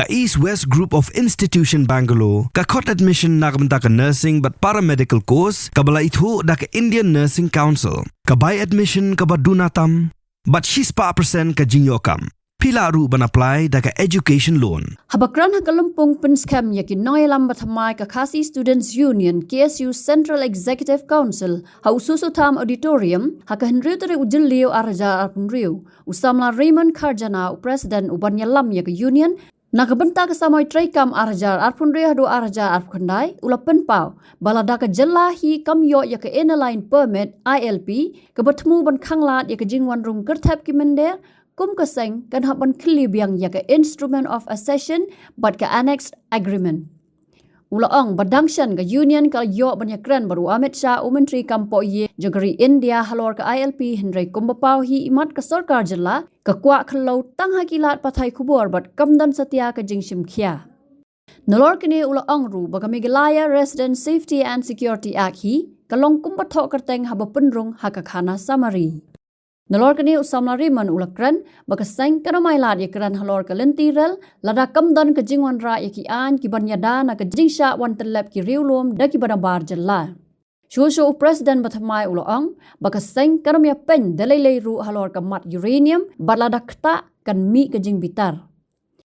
Ka East West Group of Institution Bangalore, ka kot admission na kabenta ka nursing but paramedical course, ka bala itu da ka Indian Nursing Council. Ka buy admission ka badunatam, but she's pa percent ka jinyokam. Pila ru ban apply da ka education loan. Habakran hakalumpong penskam yakin noy lambat hamay ka Khasi Students Union KSU Central Executive Council ha ususo tam auditorium ha ka henry tere ujilio arja arpunrio usamla Raymond Karjana president ubanyalam ya ka union nakabenta kasamoy traikam arjar arpunrio do arjar arpkhandai ulapen pau balada ka jelahi kamyo ya ka line permit ILP ka batmu ban khanglat ya ka jingwan rung kertap ki mender kum kaseng kan haban klibiang ya ka instrument of accession but ka annexed agreement. Ulaong badangshan ka union ka yo banyakran baru Amit Shah Menteri Kampo ye jagari India halor ka ILP Henry Kumbapau hi imat ka sarkar jala ka kwa khalo tang hakilat pathai kubor but kamdan satya ka jingshim khia. Nalor kini ulaong ru baka Meghalaya Resident Safety and Security Act hi kalong kumbathok kerteng haba penrung hakakhana samari. Nalor kini usamla riman ulakran baka seng karamay lad yakran halor ka lentirel lada kamdan ka jingwan ra yakian ki banyada na ka jingsha wan telep ki riulum da ki banabar jalla. Shusho president bathamay uloong baka seng karamya pen dalay ru halor ka mat uranium balada kta kan mi ka jing bitar.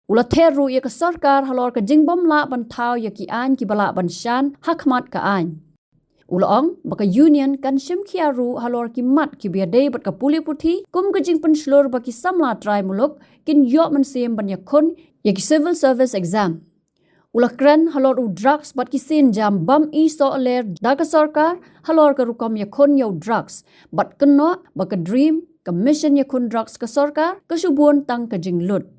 Ulather ru ya ka sarkar halor ka jingbom la bantaw yakian ki bala banshan hakmat ka an. Ulaong baka union kan shimkhia ru halor ki mat ki biadei bat ka puli puthi kum ka jing penslor baki samla try muluk kin yo man sem banyakhon yaki civil service exam. Ulakran halor u drugs bat ki sin jam bam I so aler daga sarkar halor ka rukam yakhon yo drugs bat kenno baka dream ka mission yakhon drugs ka sarkar ka subun tang ka jing lut.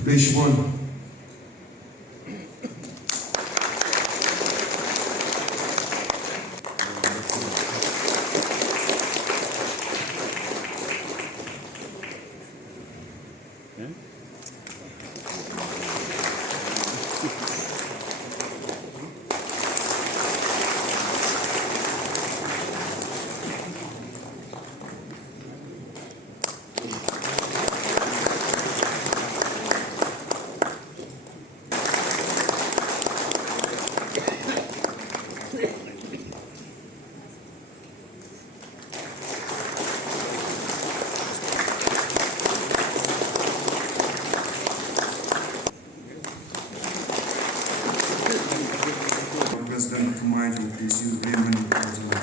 Page 1. President of my KSU Raymond Karjana.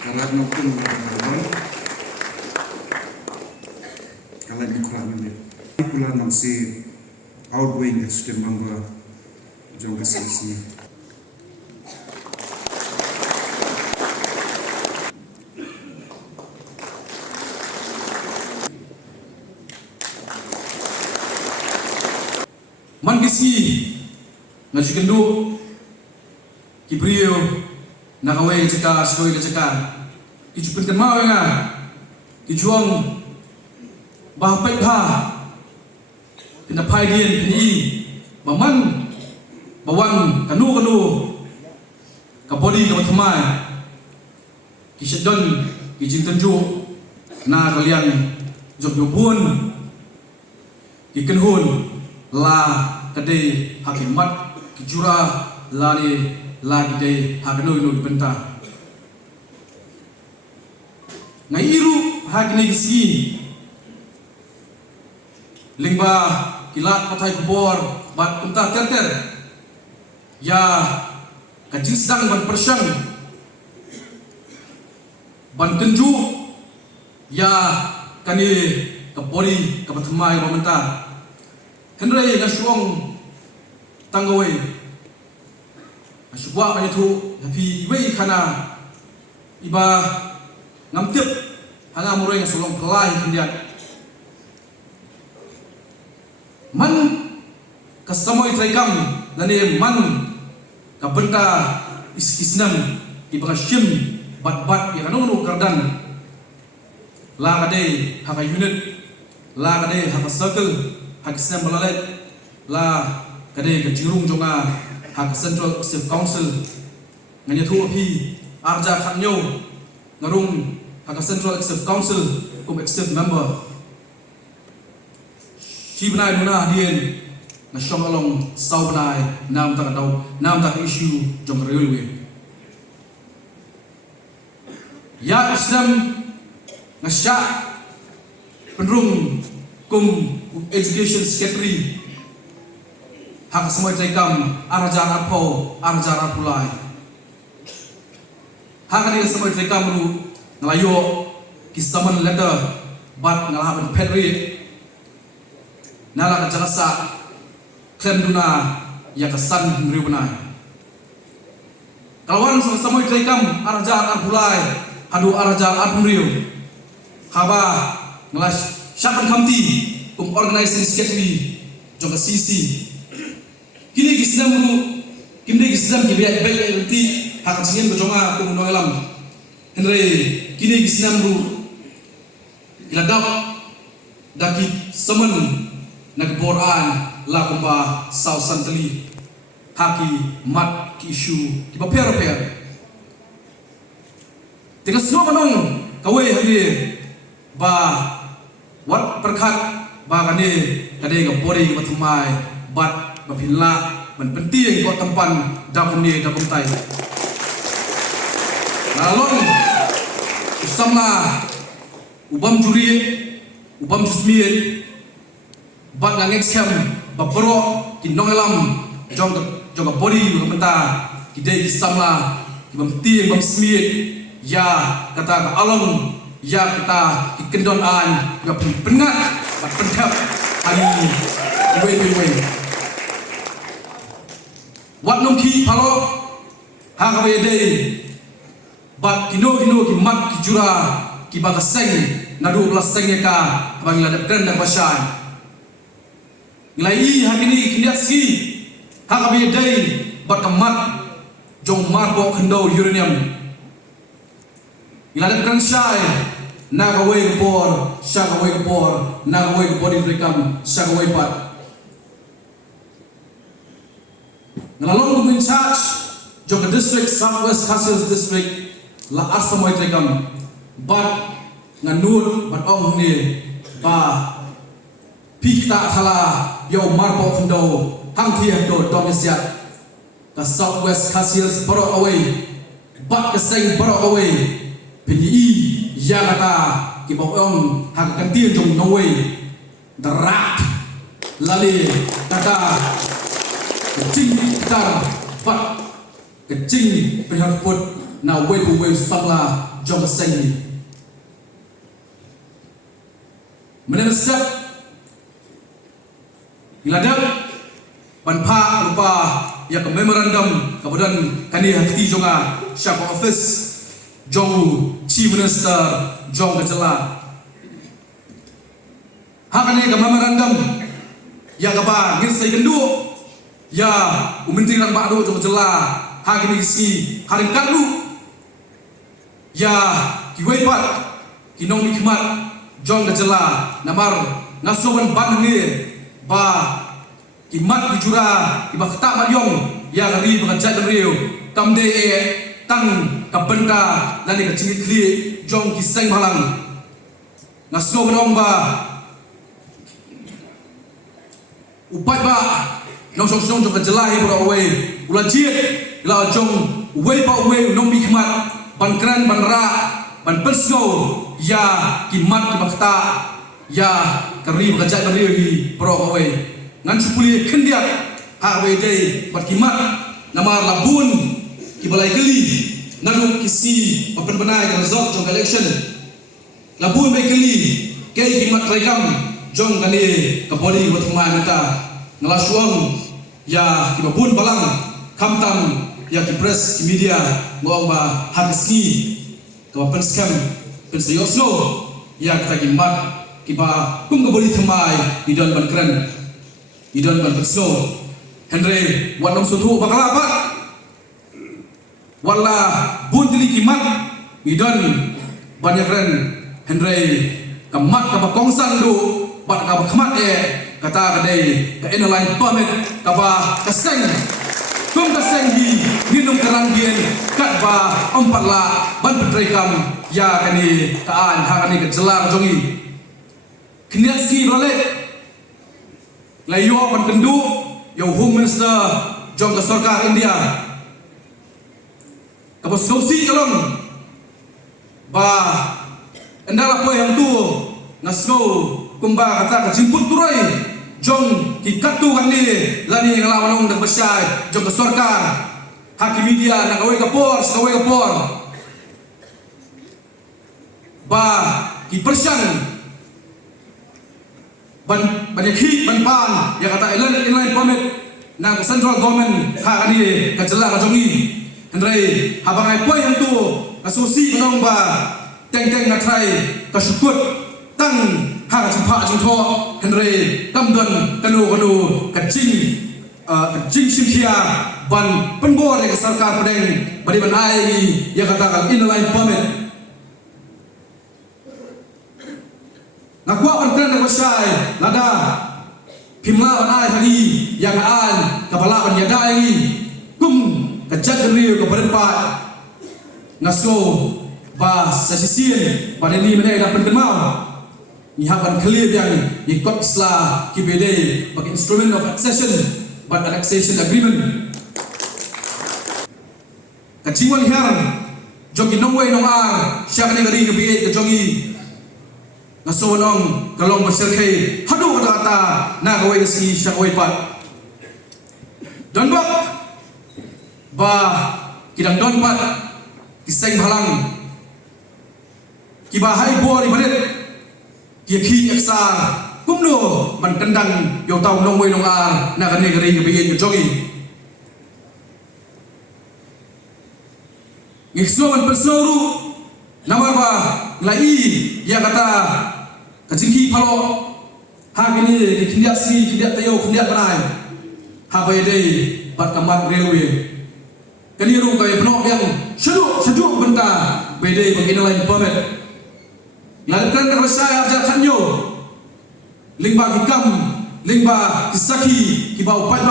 Kalat nokun kawan, kalat dikuran ni. Kulan masih outgoing student member jangka sesi. Man kisi ngajikendo kibrio nakawe ceka askoy ceka kijupin kemau nga kijuang bahpai pa pinapai dien pini maman bawan kanu kabodi kamathamai kisedon kijintenju na kalian job yobun kikenhun la kadai hakimat kijura lani la kadai hakanoi no benta ngai iru hakini gisi lingba kilat patai kubor bat kumta terter ya kajing sedang ban persyang ban kenju ya kani kabori kapathmai bamenta Henry ngasuang tanggawai asubwa banyak tu tapi ibai kana iba ngamtip hanga murai ngasulong pelai hindian man kasamoy traikam lani man kabenta isnam ibangashim bat yang anu kardan la kade haka unit la kade haka circle haka sem balalet la kade ke jirung jonga haka central executive council nganya thu api arja khanyo ngarung haka central executive council kum executive member chi benai duna dien na shom along sau benai nam tak issue jong railway ya Islam ngasya penrung kum education secretary hak semua traikam arajar apo arajar apulai hak ni semua traikam ru ngelayo kisaman letter bat ngalahan pedri nala kajalasa klaim duna ya kesan riunai kawan semua traikam arajar apulai adu arajar apuriu haba ngelas syapan kamti kum organizing secretary jong CC kini gisnam ru kimde gisnam kibiat bel enti hak jingen bejonga kum noelam henry kini gisnam ru iladap daki semen nagboran la kumba South Santali haki mat ki issue ki paper tinggal semua menong kawai hari ba wat perkat ba kane kade ga bori ga thumai bat ba philla man penting ko tampan dakum ni dakum tai nalon usama ubam juri ubam jusmien bat ngangek scam ba bro ki nongelam jong ga bori ga menta kide isamla ki bamti bam smien ya kata ka along ya kita ikendon an ga penat bat pentap hari wei wat nom ki phalo ha ka be dei bat kino ki mat ki jura ki ba seng nadu plus seng ka bang la depren da pashan nglai ha kini kindiat ski ha ka be dei bat kamat jong marbo khendo uranium ilada kan syai nagaway por syagaway por nagaway body rekam syagaway pat ngalalong kum in charge jog district Southwest Khasias district la asamoy rekam bat nganur bat ong ni ba pikta thala yo marbo khndo hang thia do domisiat ka Southwest Khasias borok away bat ka seng borok away PDI yang kata kibong hak kantin jong Norway darat lali kata kecing tar pat kecing perhaput na we samla jong seng menesak iladap panpa lupa ya ke memorandum kemudian kani hati jonga syaf office jong Chief Minister jong kejela hakane ga memorandum ya kaba ngin sai gendu ya umentri ran ba'du jong kejela hakini si harin kadlu ya kiwai pat kinong nikmat jong kejela namar ngasuban ban ni ba kimat bijura ibakta maryong ya ngari bangajat riu kamde tang kabenda lani ka cingit kli jong ki seng halang ngaso benong ba upat ba nong song jong ka jelahi bro away ulan jiet ila jong way ba way nong bikmat ban kran ban ra ban persgo ya ki mat ki bakta ya kari bangajat riu hi bro away ngan supuli kendiat ha we dei bat ki mat namar labun kibalai geli nanu kisi papenbenai result jong election labun be geli kei kimat rekam jong kani kabodi watmai menta ngelasuang ya kibabun balang kamtam ya ki press ki media ngomba hatiski kawapen scam pensayoslo ya kita gimat kiba kum keboli thamai idon ban keren idon ban terslo Henry wanam sutu bakalapat wala buntili kimat idon banyak keren Henry kamat kaba kongsan du bat kaba kamat kata kadai ka inaline permit kaba kaseng kum kaseng hi minum keranggian kat ba empat la ban petrekam ya kani kaan hakani kejelar jongi keniat si rolet layo ban kendu yo home minister jong ke sarkar India kaba sosi kalong ba endala po yang tu nasno kumba kata kejimput turai jong kikatu kani lani ngelawan ong dak besai jong ke sarkar hakim media nak away kapor ba ki persian banyak hit ban ya kata inline permit na central government ha kani ka jela ka jongi hendrai habangai poi yang tu asusi menong ba teng na trai ka syukut tang ha jumpa jungtho hendrai kamdon kanu ka jing simkhia ban penbor ke sarkar pedeng badi ban ai ni ya kata ka inline permit Nakwa antren nak besai lada pimla banai hari yang aan kepala penyada ini kum kejat geriu ke berempat naso ba sesisian pada ini mana dapat kenal nyihapan clear yang ikut islah KBD bagi instrument of accession but annexation agreement kaciwan her jogi nongway nongar siapa ni geri KBD ke jogi nasonong kalong berserkai hadu kata na gawai si syakoi pat donbak ba kidang donpat kiseng halang kibahai bor ibadet ki eksar kumno man kendang yo tau nongwei nongar na kan negeri kebiyen jogi ngiksuan persuru nama ba lai dia kata kajingki palo hagini dikindiak si kindiak tayo kindiak banai habai dei bat kamat railway kaniru kay penok yang seduk benta bedai begini lain permit lalkan tersaya arjat kanyo lingba hikam lingba kisaki kibau pai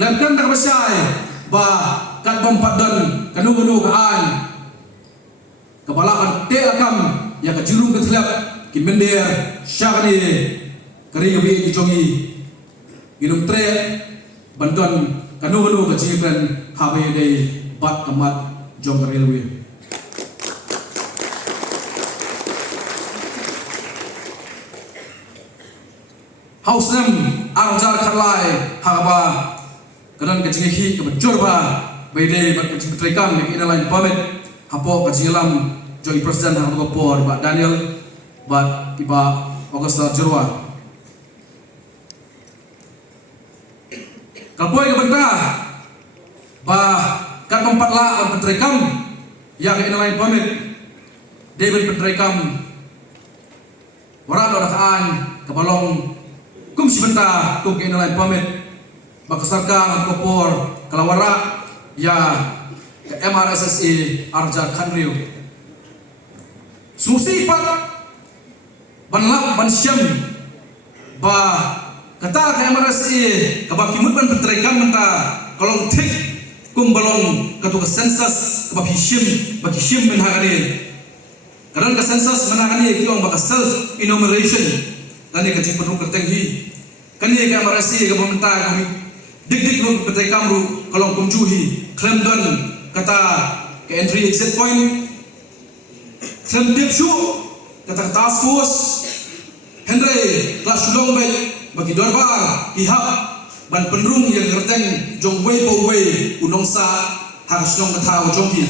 lalkan tersaya ba kat bompat dan kanu kaan kepala ante akam ya kejurung ketelap kimender syakani kari gabi dijongi ginum tre bantuan kanu kejiran habe dei bat kemat jong railway house nem arjar khalai haba kanan kejingi kebejor ba bede bat kejing trekam yang ina lain pamit hapo kajilam joy presiden hang ko ba Daniel bat tiba Augusta Jorwa kalboy ke bentah ba kan tempat la pentrekam yang ina lain pamit David pentrekam wara dorakaan kebalong kum si bentah kum ke ina lain pamit ba kesarkang kopor kalawara ya ke MRSSA Arjat Khanriu susi pat banlap ban syam ba kata ke MRSSA ke bakimut ban petrekam menta kolong tik kum balong katu ke sensus ke baki syam men hagani kadang ke sensus menangani kilong baka self enumeration dan ke penuh kertenghi kan ke MRSSA ke menta kami dik lu petrekam ru kolong kumjuhi klaim don kata ke entry exit point klaim dip shu kata task force Henry kelas sulong baik bagi dorbar pihak ban penrung yang ngerteng jong wei po wei unong sa harus nong kata jong hi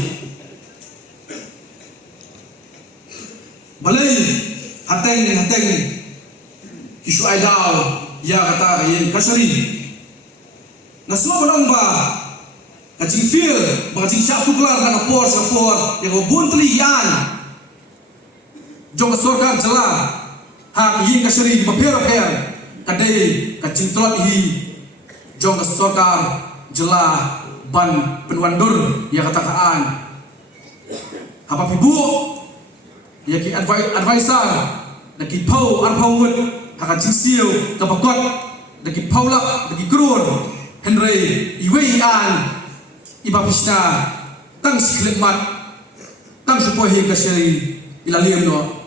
balai hateng isu aidal ya kata yang kasari naswa barang ba kajing feel bagajing syak tu kelar na kapor yang bun telian jong sorkar jela hak yin kasuri bapher kadai kacingtrot hi jong sorkar jela ban penwandur ya katakaan apa pibu ya ki advisor daki pau arpawut hak jingsiu kapakot daki paula daki krur Henry iwei an ibapishna tang siklemat tang supohi kasiri ilaliam no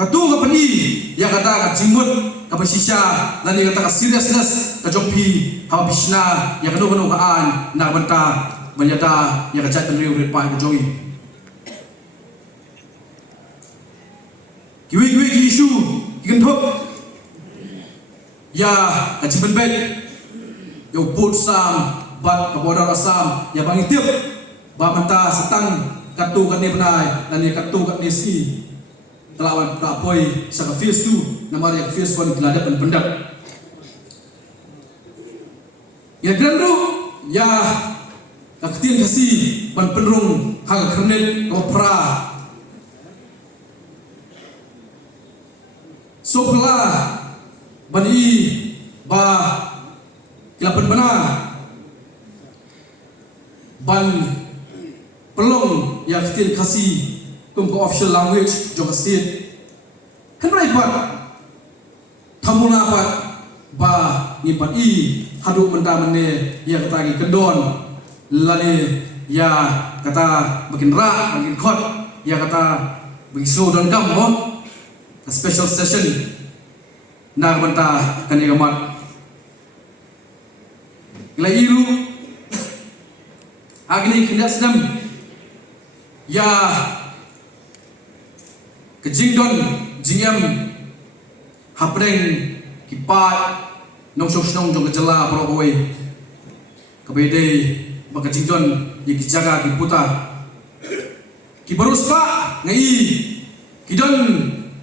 katu kapani ya kata ka jimut ka basisya lani kata ka seriousness ka jongpi habishna ya kanu kaan na banta banyada ya kajat riu repai ka jongi kiwi ki isu ikenthop ya kajiban bet yo put sam bat kaboda rasam ya bangi tiap ba banta setang katu kat ni benai lani katu kat ni si telawan rapoi saka phase 2 namar yang phase 1 geladap dan pendap ya grandu ya kaktian kasih ban penrung hang kernet kopra sopla bani ba kilapan bana ban pelong ya kaktian kasih kumko official language jong state henry pat thamuna pat ba ni pat i hadu menda mene ya kata gi kendon lane ya kata makin ra makin khot ya kata bagi slow dan gam mo a special session na banta kani gamat lairu agni kinasnam ya kejingdon jingyam hapreng kipat nong sok jong kejela proboy kabede baka jingdon ye kijaga kiputa kibaruspa ngai kidon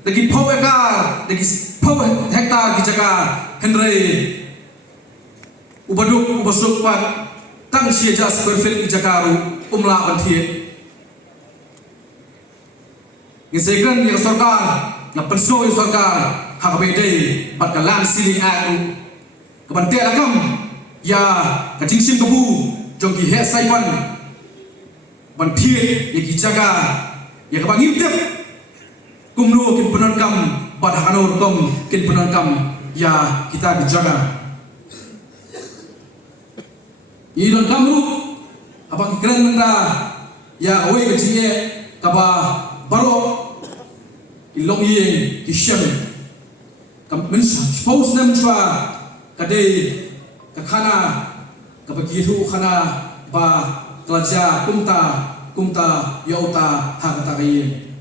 dagi pau ekar dagi pau hektar kijaga henry ubaduk ubasuk pat tang sia jas perfect kijagaru umla banthie Ngisegran yang sorkar, na penso yang sorkar, hakabede pat kalan sili aku, kabante akam, ya kajingsim kabu, jongki he saipan, bantiet ya kijaga, ya kabangim tep, kumno kin penankam, pat hakanor kom kin penankam, ya kita dijaga. Idon kamru, abang keren menda, ya away kecingnya, kaba baro ilong yeng kisem kam men suppose nam chwa kade kakhana kabagiru khana ba klaja kumta yauta hakata kaye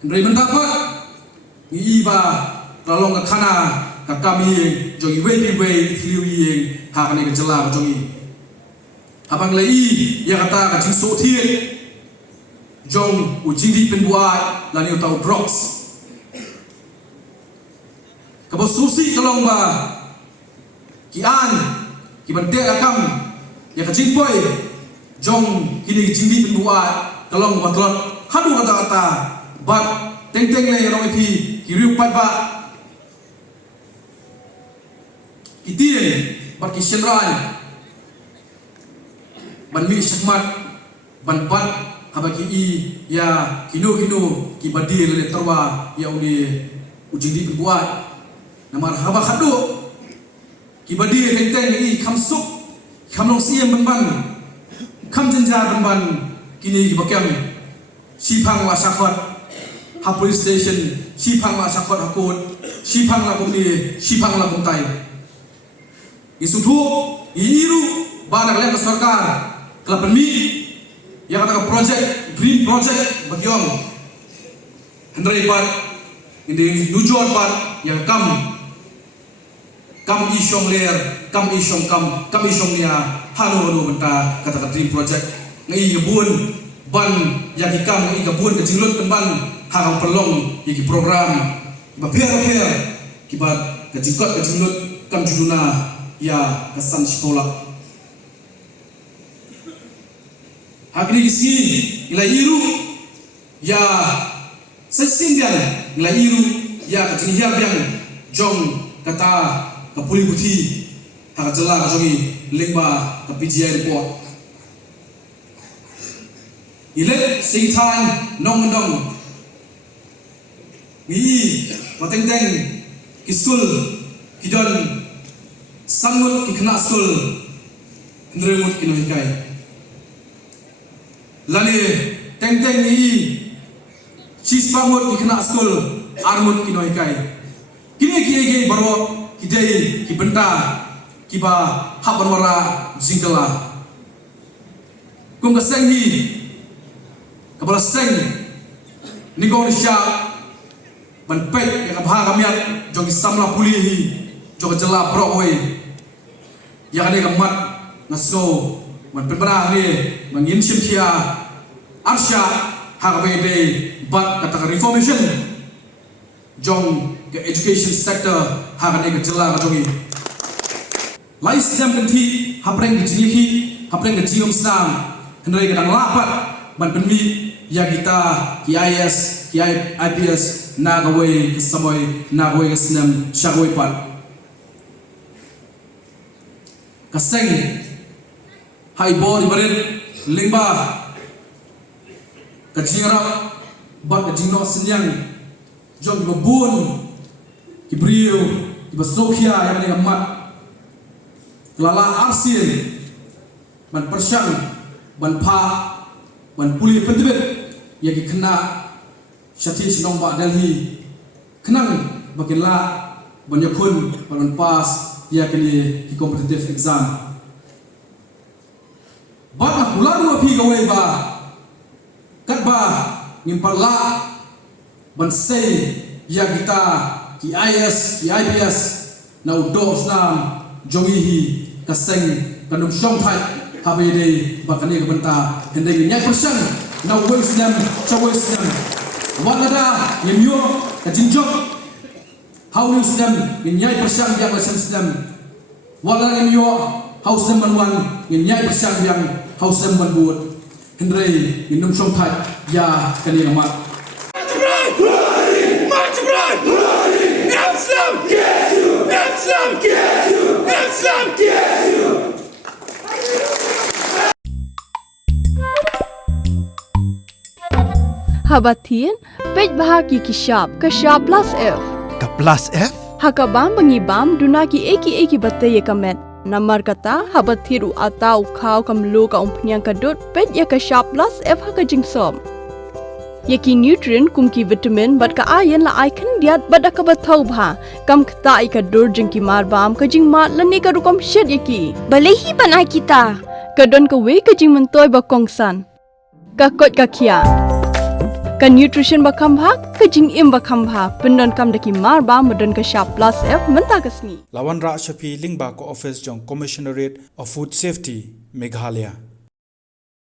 ndrei mendapat ni ba kalong kakhana kakami jogi we thliu yeng hakane kajela jogi abang lei ya kata kajing so thie jong ujindi penbuat lani utau drugs kabo susi kalong ba kian kibante akam ya kajing boy jong kini jindi penbuat kalong batlot hadu kata bat teng le rong ipi kiriu pat ba kitien bat kisenrai ban mi sakmat ban pat habaki i ya kino ki badir le terwa ya uni ujindi berbuat namar haba khadu ki badir teng i khamsuk khamlong siem ban kham jenja ban kini ki bakam sipang wa sakot ha police station sipang wa sakot hakut sipang la bumi sipang la buntai isutu iru banak le sarkar kelapan mi yang kata project green project bagiong Henry pat ini nujuan pat yang kam isyong ler kam isyong nia halo benta kata green project ngai gebun ban yang ikam ngai gebun kejinglut temban harang pelong iki program bapher kibat kejinglut kam juduna ya kesan sekolah hakni isi ila iru ya Sesindian nilai iru ya kecil hiar biang jong kata ke puli putih hak jelas jongi lingba ke PGI report. Ilet seitan nong mendong ngi mateng teng kiskul kidon sangut kikna skul nremut kinohikai lani teng teng ngi cis pamut kikna skul armut kinohikai kini kiye barwa kidai kibenta kiba habanwara jingkala kum kaseng hi kepala seng nigong nisya ban pek yang abha kamiat jong samla puli hi jong jela brokoi yang ada gamat nasno man penberah ni mangin simkia arsya hakbede bat kata reformation jong ke education sector hakane ke jela jongi lais jam kenti hapreng di jiniki hapreng ke jiom snam hendrai kadang lapat ban penmi ya kita KIS IPS nagaway kasamoy nagaway kasnam syagaway pat kaseng hai bor ibarit lingba kajingrap bat kajingno senyang jong babun kibriu ibasokya yang ada mat kelala arsin ban persyang ban pa ban puli pentibet yang kena syati sinong ba Delhi kenang bakin la banyakun ban pas ya kini ki competitive exam ba bulan dua pi gawai ba kat ba ngimpal la ban sei ya kita ki IS ki IPS na udos nam jongihi kaseng kanum syong thai habede bakane kebenta hendai nyai persen na wisdom chawisdom walada yemyo kajinjok how wisdom nyai persen yang wisdom walada yemyo how sem manwan nyai persen yang how sem manbut hendai minum syong thai ya kani amat Habatin, pej bahagi kishab, kashab plus F. Ka plus F? Hakabam bangibam dunaki eki bate yekamet. Namar kata habatiru atau kau kamlu ka umpnyang kadut pej ya kashab plus F haka jingsom. Yaki nutrient kumki vitamin bat ka ayen la icon diat bat ka bathau bha kam kta ika dur jingki marbam ka jing mat lani ka rukom shed yaki. Balehi banai kita. Kadon ka we ka jing mentoy ba kongsan. Ka kot ka kia. Ka nutrition bakam bha ka jing im bakam bha pendon kam daki marba modon ka sharp plus F menta kasni Lawan Ra Shafi Lingba ko office jong Commissionerate of Food Safety Meghalaya